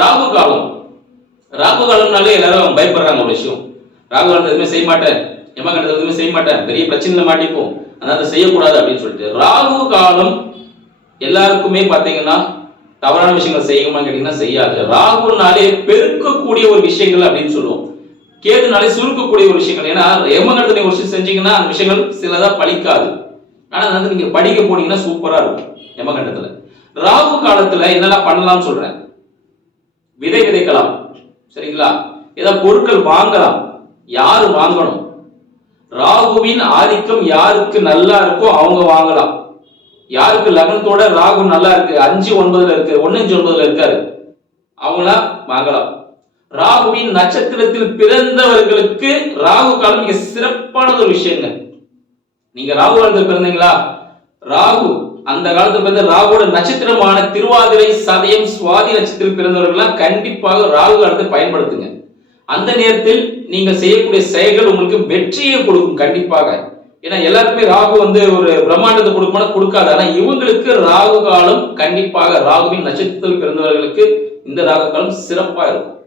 ராகு காலம். ராகு காலம்னாலே எல்லாரும் பயப்படுறாங்க ஒரு விஷயம். ராகு காலத்தை எதுவுமே செய்ய மாட்டேன், யமகண்டத்தை எதுவுமே செய்ய மாட்டேன், பெரிய பிரச்சனையில மாட்டிப்போம், அதை செய்யக்கூடாது அப்படின்னு சொல்லிட்டு. ராகு காலம் எல்லாருக்குமே பாத்தீங்கன்னா தவறான விஷயங்கள் செய்யுமான்னு கேட்டீங்கன்னா செய்யாது. ராகுனாலே பெருக்கக்கூடிய ஒரு விஷயங்கள் அப்படின்னு சொல்லுவோம். கேதுனாலே சுருக்கக்கூடிய ஒரு விஷயங்கள். ஏன்னா யமகண்டத்தை ஒரு விஷயம் செஞ்சீங்கன்னா அந்த விஷயங்கள் சிலதா பழிக்காது. ஆனா வந்து நீங்க படிக்க போனீங்கன்னா சூப்பரா இருக்கும். யமகண்டத்துல ராகு காலத்துல என்னெல்லாம் பண்ணலாம்னு சொல்றேன். விதை விதைக்கலாம், சரிங்களா? ஏதாவது பொருட்கள் வாங்கலாம். யாரு வாங்கணும்? ராகுவின் ஆதிக்கம் யாருக்கு நல்லா இருக்கோ அவங்க வாங்கலாம். யாருக்கு லக்னத்தோட ராகு நல்லா இருக்கு, 5-9 இருக்கு, 1-5-9 இருக்காரு, அவங்களா வாங்கலாம். ராகுவின் நட்சத்திரத்தில் பிறந்தவர்களுக்கு ராகு காலம் மிக சிறப்பானது ஒரு விஷயங்க. நீங்க ராகு காலத்தில் பிறந்தீங்களா? ராகு அந்த காலத்துல பிறந்த ராகுவோட நட்சத்திரமான திருவாதிரை, சதயம், சுவாதி நட்சத்திரத்தில் பிறந்தவர்கள் கண்டிப்பாக ராகு காலத்தை பயன்படுத்துங்க. அந்த நேரத்தில் நீங்க செய்யக்கூடிய செயல்கள் உங்களுக்கு வெற்றியை கொடுக்கும் கண்டிப்பாக. ஏன்னா எல்லாருக்குமே ராகு வந்து ஒரு பிரம்மாண்டத்தை கொடுக்குமா கொடுக்காது. ஆனா இவங்களுக்கு ராகு காலம் கண்டிப்பாக, ராகுவின் நட்சத்திரத்தில் பிறந்தவர்களுக்கு இந்த ராகு காலம் சிறப்பா இருக்கும்.